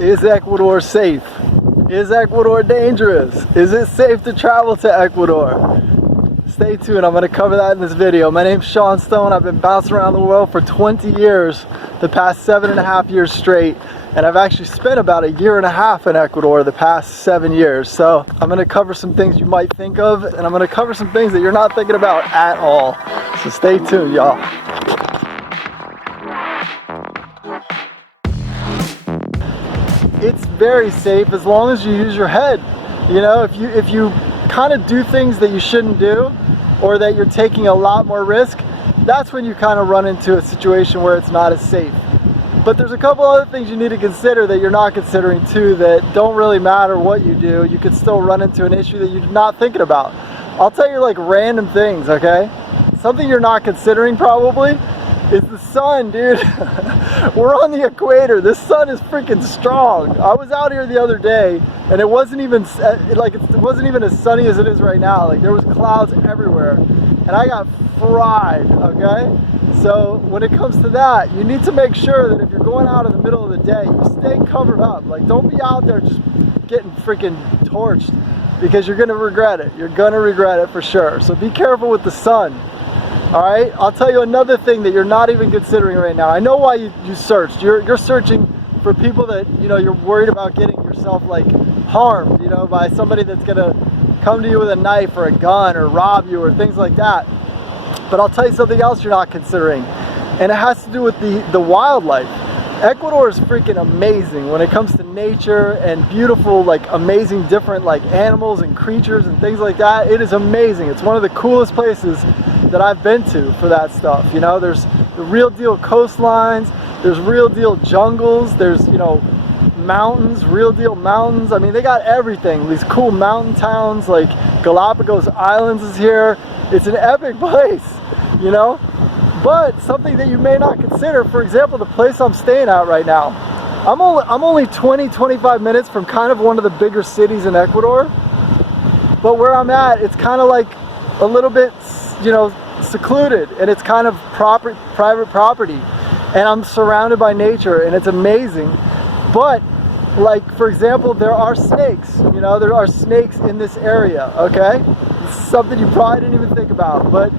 Is Ecuador safe? Is Ecuador dangerous? Is it safe to travel to Ecuador? Stay tuned, I'm going to cover that in this video. My name's Sean Stone. I've been bouncing around the world for 20 years, the past 7.5 years straight. And I've actually spent about 1.5 years in Ecuador the past 7 years. So I'm going to cover some things you might think of, and I'm going to cover some things that you're not thinking about at all. So stay tuned, y'all. It's very safe as long as you use your head. You know, if you kind of do things that you shouldn't do, or that you're taking a lot more risk, that's when you kind of run into a situation where it's not as safe. But there's a couple other things you need to consider that you're not considering too, that don't really matter what you do. You could still run into an issue that you're not thinking about. I'll tell you like random things, okay? Something you're not considering probably is the sun, dude. We're on the equator. This sun is freaking strong. I was out here the other day and it wasn't even as sunny as it is right now. Like there was clouds everywhere and I got fried, okay? So when it comes to that, you need to make sure that if you're going out in the middle of the day, you stay covered up. Like don't be out there just getting freaking torched, because you're gonna regret it. You're gonna regret it for sure. So be careful with the sun. All right, I'll tell you another thing that you're not even considering right now. I know why you searched. You're searching for people that, you know, you're worried about getting yourself like harmed, you know, by somebody that's gonna come to you with a knife or a gun or rob you or things like that. But I'll tell you something else you're not considering, and it has to do with the wildlife. Ecuador is freaking amazing when it comes to nature and beautiful, like amazing different like animals and creatures and things like that. It is amazing. It's one of the coolest places that I've been to for that stuff. You know, there's the real deal coastlines, there's real deal jungles, there's, you know, mountains, real deal mountains. I mean, they got everything. These cool mountain towns, like Galapagos Islands is here. It's an epic place, you know. But something that you may not consider, for example, the place I'm staying at right now, I'm only 20-25 minutes from kind of one of the bigger cities in Ecuador. But where I'm at, it's kind of like a little bit, you know, secluded, and it's kind of private property, and I'm surrounded by nature, and it's amazing. But like, for example, there are snakes. You know, there are snakes in this area, okay? It's something you probably didn't even think about. But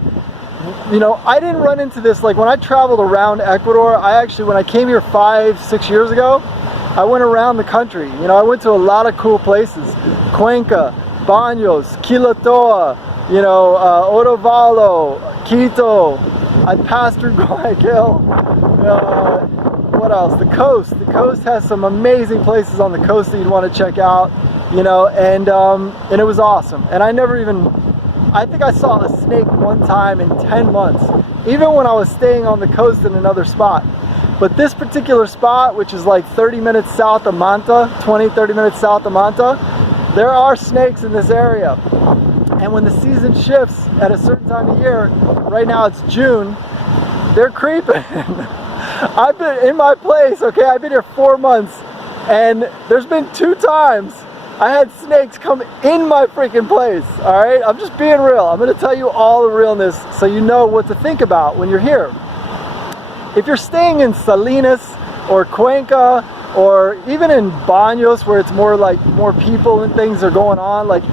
you know, I didn't run into this. Like when I traveled around Ecuador, when I came here 5-6 years ago, I went around the country. You know, I went to a lot of cool places. Cuenca, Baños, Quilatoa, you know, Otavalo, Quito. I passed through Guayaquil. What else? The coast. The coast has some amazing places on the coast that you'd want to check out. You know, and it was awesome. And I think I saw a snake one time in 10 months, even when I was staying on the coast in another spot. But this particular spot, which is like 30 minutes south of Manta, 20-30 minutes south of Manta, there are snakes in this area. And when the season shifts at a certain time of year, right now it's June, they're creeping. I've been in my place, okay, I've been here 4 months, and there's been 2 times I had snakes come in my freaking place, all right? I'm just being real. I'm gonna tell you all the realness so you know what to think about when you're here. If you're staying in Salinas or Cuenca or even in Baños, where it's more people and things are going on, like,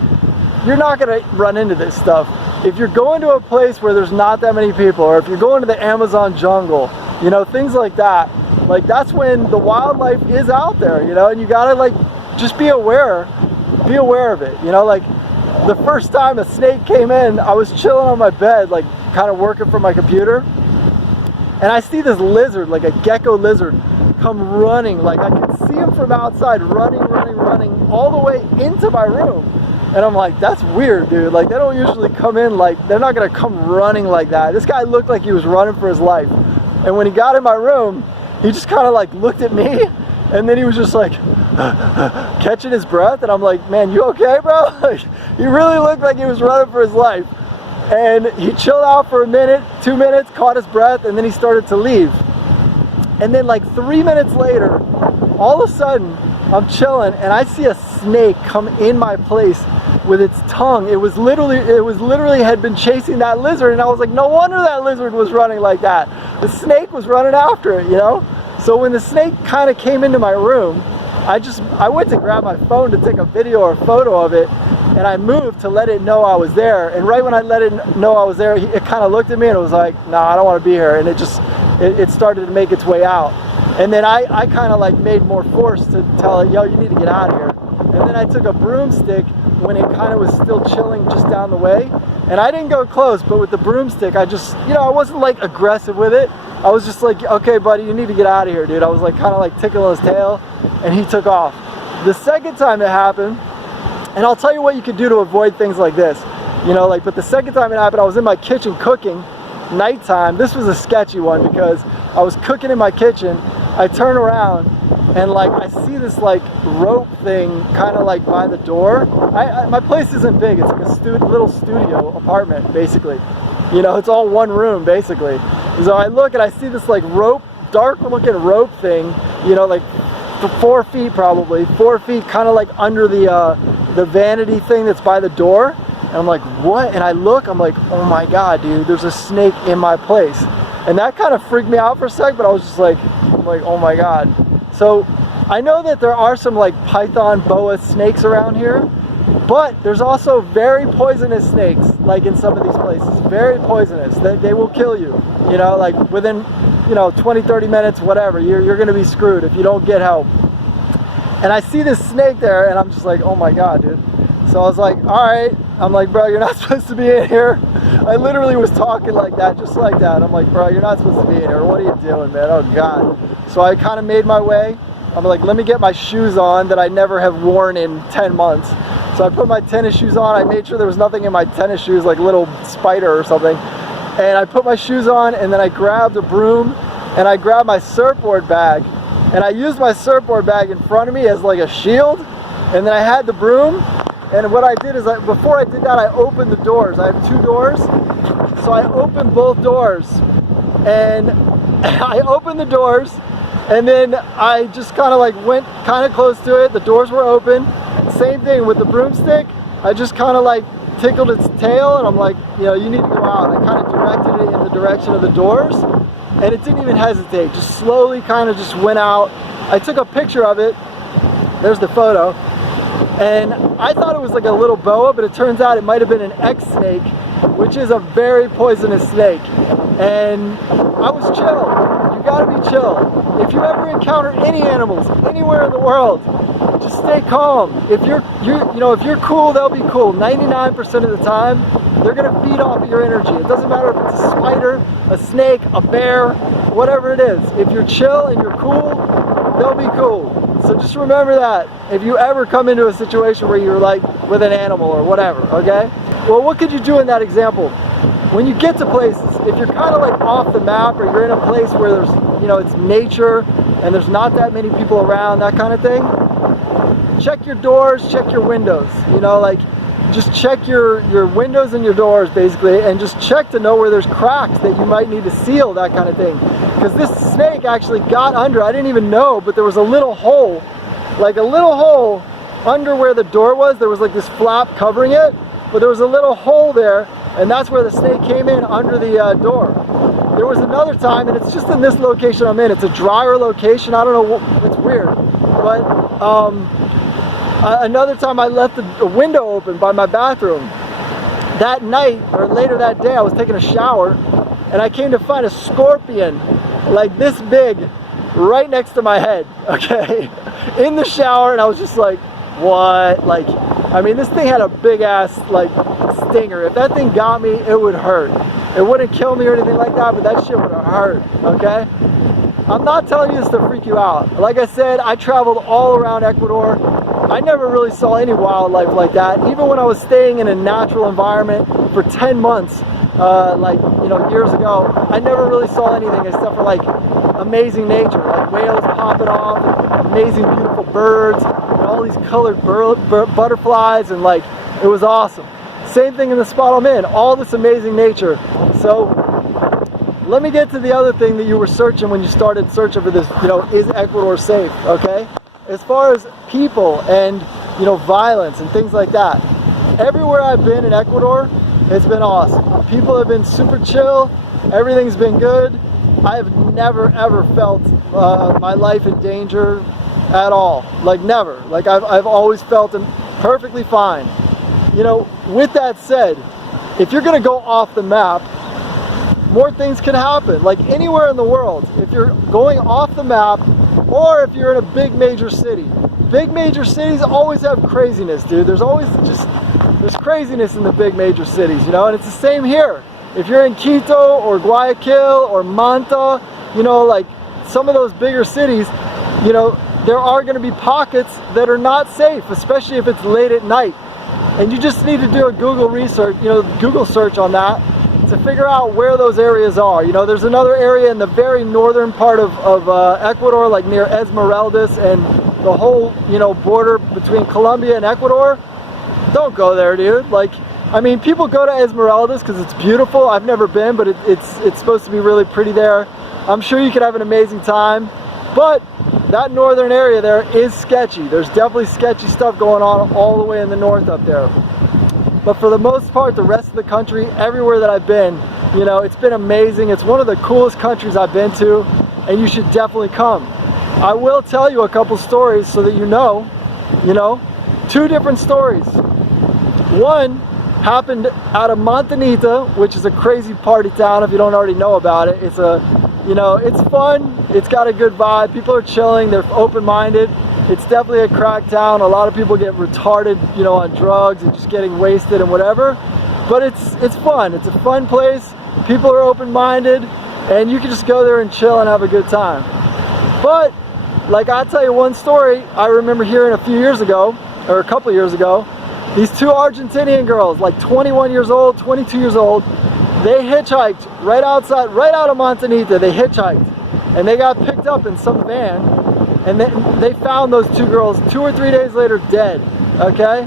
you're not gonna run into this stuff. If you're going to a place where there's not that many people, or if you're going to the Amazon jungle, you know, things like that, like that's when the wildlife is out there, you know, and you gotta like, just be aware of it. You know, like the first time a snake came in, I was chilling on my bed, like kind of working from my computer, and I see this lizard, like a gecko lizard, come running. Like I can see him from outside running all the way into my room. And I'm like, that's weird, dude. Like they don't usually come in, like they're not gonna come running like that. This guy looked like he was running for his life. And when he got in my room, he just kind of like looked at me, and then he was just like catching his breath, and I'm like, man, you okay, bro? Like, he really looked like he was running for his life. And he chilled out for a minute, 2 minutes, caught his breath, and then he started to leave. And then like 3 minutes later, all of a sudden, I'm chilling, and I see a snake come in my place with its tongue. It was literally had been chasing that lizard, and I was like, no wonder that lizard was running like that. The snake was running after it, you know? So when the snake kind of came into my room, I went to grab my phone to take a video or photo of it, and I moved to let it know I was there. And right when I let it know I was there, it kind of looked at me and it was like, nah, I don't want to be here. And it started to make its way out. And then I kind of like made more force to tell it, yo, you need to get out of here. And then I took a broomstick when it kind of was still chilling just down the way. And I didn't go close, but with the broomstick, I just, I wasn't like aggressive with it. I was just like, okay, buddy, you need to get out of here, dude. I was like kind of like tickling his tail, and he took off. The second time it happened, and I'll tell you what you could do to avoid things like this, but the second time it happened, I was in my kitchen cooking, nighttime. This was a sketchy one because I was cooking in my kitchen. I turn around and like I see this like rope thing kind of like by the door. My place isn't big. It's like a little studio apartment basically. It's all one room basically. So I look and I see this like rope, dark looking rope thing, like 4 feet probably, 4 feet kind of like under the vanity thing that's by the door. And I'm like, what? And I look, I'm like, oh my God, dude, there's a snake in my place. And that kind of freaked me out for a sec, but I was just like, oh my God. So I know that there are some like python, boa snakes around here, but there's also very poisonous snakes, like in some of these places, very poisonous. They will kill you, like within, 20, 30 minutes, whatever, you're gonna be screwed if you don't get help. And I see this snake there and I'm just like, oh my God, dude. So I was like, all right. I'm like, bro, you're not supposed to be in here. I literally was talking like that, just like that. I'm like, bro, you're not supposed to be in here. What are you doing, man? Oh God. So I kind of made my way. I'm like, let me get my shoes on that I never have worn in 10 months. So I put my tennis shoes on. I made sure there was nothing in my tennis shoes, like little spider or something. And I put my shoes on, and then I grabbed a broom and I grabbed my surfboard bag. And I used my surfboard bag in front of me as like a shield. And then I had the broom. And what I did is, before I did that, I opened the doors. I have 2 doors. So I opened both doors. And I opened the doors. And then I just kind of like went kind of close to it. The doors were open. Same thing with the broomstick. I just kind of like tickled its tail. And I'm like, you need to go out. I kind of directed it in the direction of the doors. And it didn't even hesitate. Just slowly kind of just went out. I took a picture of it. There's the photo. And I thought it was like a little boa, but it turns out it might have been an X-snake, which is a very poisonous snake. And I was chill. You gotta be chill. If you ever encounter any animals anywhere in the world, just stay calm. If if you're cool, they'll be cool. 99% of the time, they're gonna feed off of your energy. It doesn't matter if it's a spider, a snake, a bear, whatever it is. If you're chill and you're cool, they'll be cool. So just remember that if you ever come into a situation where you're like with an animal or whatever, okay? Well, what could you do in that example? When you get to places, if you're kind of like off the map or you're in a place where there's, it's nature and there's not that many people around, that kind of thing, check your doors, check your windows, just check your windows and your doors basically, and just check to know where there's cracks that you might need to seal, that kind of thing. Because this snake actually got under, I didn't even know, but there was a little hole, under where the door was. There was like this flap covering it, but there was a little hole there, and that's where the snake came in, under the door. There was another time, and it's just in this location I'm in. It's a drier location. I don't know, it's weird, but another time I left the window open by my bathroom. That night, or later that day, I was taking a shower, and I came to find a scorpion like this big right next to my head, okay, in the shower. And I was just like, what? This thing had a big ass like stinger. If that thing got me, it would hurt. It wouldn't kill me or anything like that, but that shit would have hurt, okay? I'm not telling you this to freak you out. Like I said, I traveled all around Ecuador. I never really saw any wildlife like that. Even when I was staying in a natural environment for 10 months, years ago, I never really saw anything except for like amazing nature, like whales popping off, and amazing beautiful birds, and all these colored butterflies, and like, it was awesome. Same thing in the spot I'm in, all this amazing nature. So let me get to the other thing that you were searching when you started searching for this, is Ecuador safe, okay? As far as people and, violence and things like that, everywhere I've been in Ecuador, it's been awesome. People have been super chill, everything's been good. I have never ever felt my life in danger at all. Like never. Like I've always felt perfectly fine. You know, with that said, if you're gonna go off the map, more things can happen. Like anywhere in the world, if you're going off the map, or if you're in a big major city. Big major cities always have craziness, dude. There's craziness in the big major cities, you know, and it's the same here. If you're in Quito or Guayaquil or Manta, you know, like some of those bigger cities, you know, there are going to be pockets that are not safe, especially if it's late at night. And you just need to do a Google research, you know, Google search on that to figure out where those areas are. You know, there's another area in the very northern part of Ecuador, like near Esmeraldas and the whole, you know, border between Colombia and Ecuador. Don't go there, dude. Like, I mean, people go to Esmeraldas because it's beautiful. I've never been, but it's supposed to be really pretty there. I'm sure you could have an amazing time, but that northern area there is sketchy. There's definitely sketchy stuff going on all the way in the north up there. But for the most part, the rest of the country, everywhere that I've been, you know, it's been amazing. It's one of the coolest countries I've been to, and you should definitely come. I will tell you a couple stories so that you know, two different stories. One happened out of Montanita, which is a crazy party town if you don't already know about it. It's you know, it's fun, it's got a good vibe, people are chilling, they're open-minded. It's definitely a crack town. A lot of people get retarded, you know, on drugs and just getting wasted and whatever. But it's fun. It's a fun place. People are open-minded, and you can just go there and chill and have a good time. But like, I'll tell you one story I remember hearing a few years ago, or a couple years ago. These two Argentinian girls, like 21 years old, 22 years old, they hitchhiked right out of Montanita. They hitchhiked, and they got picked up in some van, and they found those two girls 2 or 3 days later dead, okay?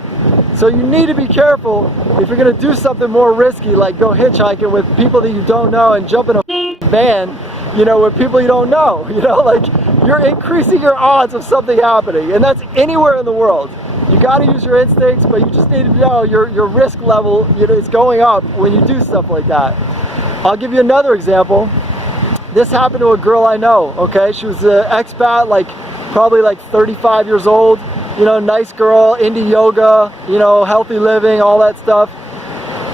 So you need to be careful if you're gonna do something more risky, like go hitchhiking with people that you don't know and jump in a van, you know, with people you don't know, you know, like you're increasing your odds of something happening, and that's anywhere in the world. You got to use your instincts, but you just need to know your risk level, you know, is going up when you do stuff like that. I'll give you another example. This happened to a girl I know, okay? She was an expat, like probably like 35 years old, you know, nice girl, into yoga, you know, healthy living, all that stuff.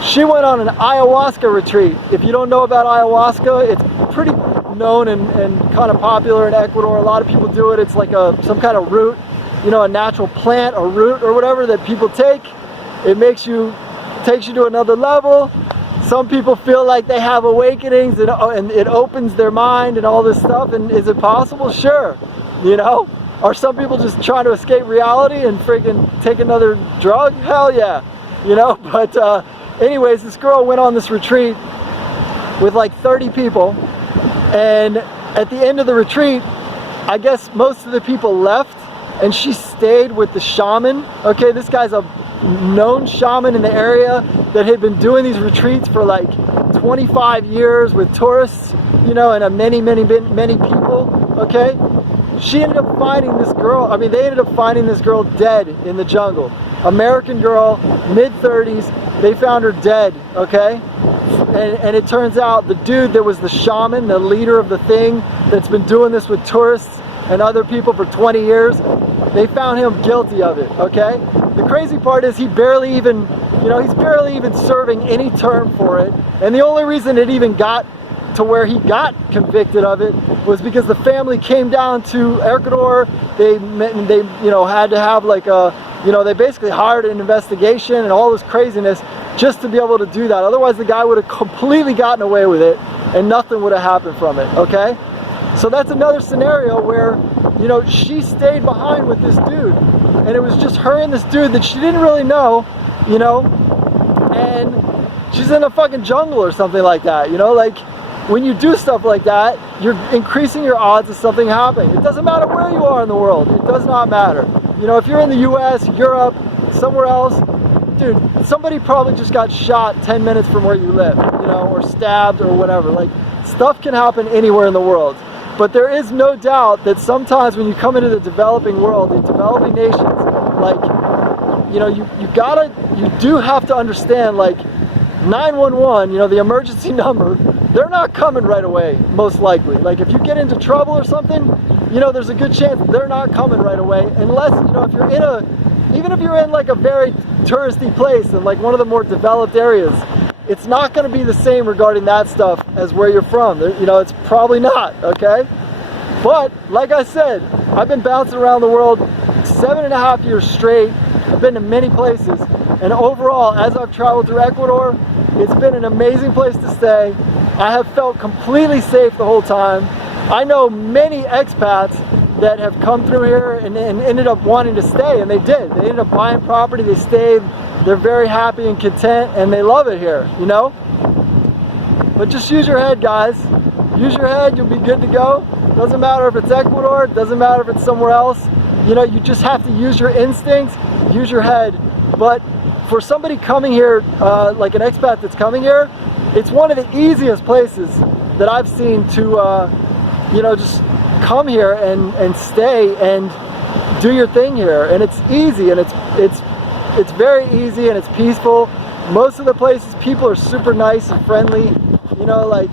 She went on an ayahuasca retreat. If you don't know about ayahuasca, it's pretty known and kind of popular in Ecuador. A lot of people do it. It's like some kind of root, you know, a natural plant or root or whatever that people take. It takes you to another level. Some people feel like they have awakenings and it opens their mind and all this stuff. And is it possible? Sure. You know? Are some people just trying to escape reality and freaking take another drug? Hell yeah. You know? But anyways, this girl went on this retreat with like 30 people. And at the end of the retreat, I guess most of the people left, and she stayed with the shaman. Okay, this guy's a known shaman in the area that had been doing these retreats for like 25 years with tourists, you know, and many people, okay? She ended up finding this girl, they ended up finding this girl dead in the jungle. American girl, mid-30s, they found her dead, okay? And it turns out the dude that was the shaman, the leader of the thing that's been doing this with tourists and other people for 20 years, they found him guilty of it, okay? The crazy part is he's barely even serving any term for it. And the only reason it even got to where he got convicted of it was because the family came down to Ecuador. They you know, had to have like they basically hired an investigation and all this craziness just to be able to do that. Otherwise the guy would have completely gotten away with it and nothing would have happened from it, okay? So that's another scenario where, you know, she stayed behind with this dude, and it was just her and this dude that she didn't really know, you know, and she's in a fucking jungle or something like that, you know, like when you do stuff like that, you're increasing your odds of something happening. It doesn't matter where you are in the world, it does not matter. You know, if you're in the US, Europe, somewhere else, dude, somebody probably just got shot 10 minutes from where you live, you know, or stabbed or whatever. Like, stuff can happen anywhere in the world. But there is no doubt that sometimes when you come into the developing world, the developing nations, like, you know, you do have to understand, like, 911, you know, the emergency number, they're not coming right away, most likely. Like, if you get into trouble or something, you know, there's a good chance they're not coming right away unless, you know, if you're in a, even if you're in like a very touristy place in like one of the more developed areas, it's not going to be the same regarding that stuff as where you're from. You know, it's probably not, okay? But like I said, I've been bouncing around the world 7.5 years straight. I've been to many places, and overall, as I've traveled through Ecuador, it's been an amazing place to stay. I have felt completely safe the whole time. I know many expats that have come through here and ended up wanting to stay, and they did. They ended up buying property, they stayed, they're very happy and content, and they love it here, you know? But just use your head, guys. Use your head, you'll be good to go. Doesn't matter if it's Ecuador, doesn't matter if it's somewhere else. You know, you just have to use your instincts, use your head. But for somebody coming here, like an expat that's coming here, it's one of the easiest places that I've seen to, you know, just come here and stay and do your thing here. And it's easy, and it's very easy, and it's peaceful. Most of the places, people are super nice and friendly. You know, like,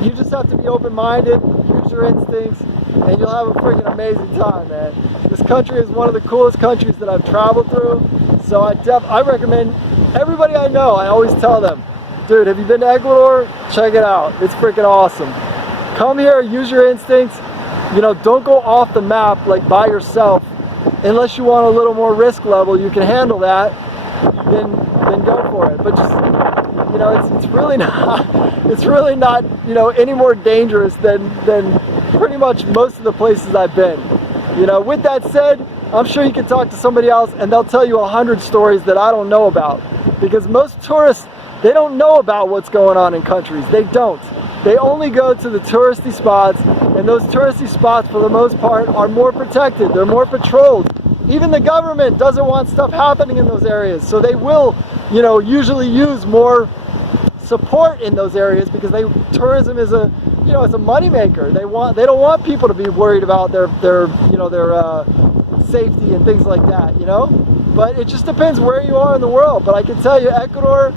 you just have to be open-minded, use your instincts, and you'll have a freaking amazing time, man. This country is one of the coolest countries that I've traveled through, so I recommend everybody I know, I always tell them, dude, have you been to Ecuador? Check it out. It's freaking awesome. Come here, use your instincts. You know, don't go off the map like by yourself. Unless you want a little more risk level, you can handle that, then go for it. But just, you know, it's really not, you know, any more dangerous than pretty much most of the places I've been. You know, with that said, I'm sure you can talk to somebody else and they'll tell you 100 stories that I don't know about. Because most tourists, they don't know about what's going on in countries. They don't. They only go to the touristy spots, and those touristy spots, for the most part, are more protected. They're more patrolled. Even the government doesn't want stuff happening in those areas, so they will, you know, usually use more support in those areas because tourism is a, you know, it's a moneymaker. They don't want people to be worried about their you know, their safety and things like that, you know. But it just depends where you are in the world. But I can tell you, Ecuador,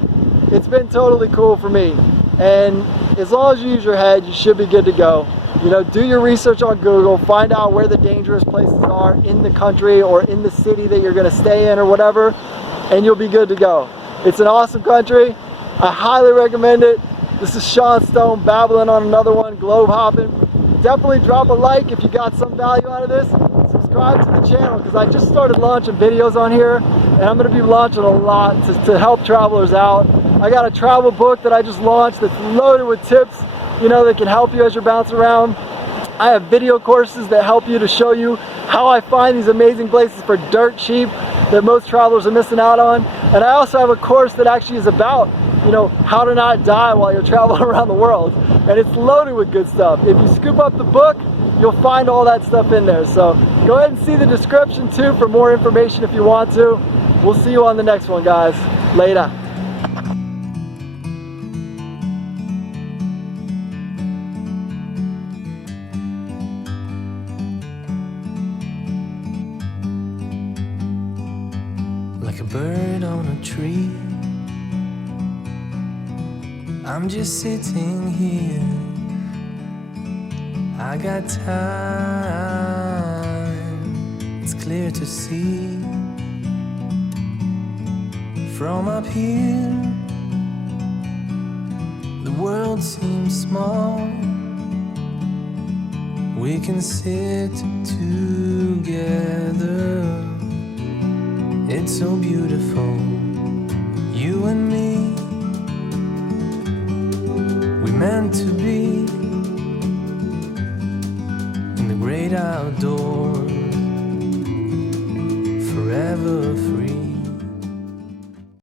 it's been totally cool for me. And as long as you use your head, you should be good to go. You know, do your research on Google, find out where the dangerous places are in the country or in the city that you're going to stay in or whatever, and you'll be good to go. It's an awesome country. I highly recommend it. This is Sean Stone babbling on another one, globe hopping. Definitely drop a like if you got some value out of this. Subscribe to the channel because I just started launching videos on here, and I'm going to be launching a lot to help travelers out. I got a travel book that I just launched that's loaded with tips, you know, that can help you as you're bouncing around. I have video courses that help you to show you how I find these amazing places for dirt cheap that most travelers are missing out on. And I also have a course that actually is about, you know, how to not die while you're traveling around the world. And it's loaded with good stuff. If you scoop up the book, you'll find all that stuff in there. So go ahead and see the description too for more information if you want to. We'll see you on the next one, guys. Later. Like a bird on a tree, I'm just sitting here. I got time, it's clear to see. From up here, the world seems small. We can sit together. It's so beautiful, you and me. We meant to be in the great outdoors.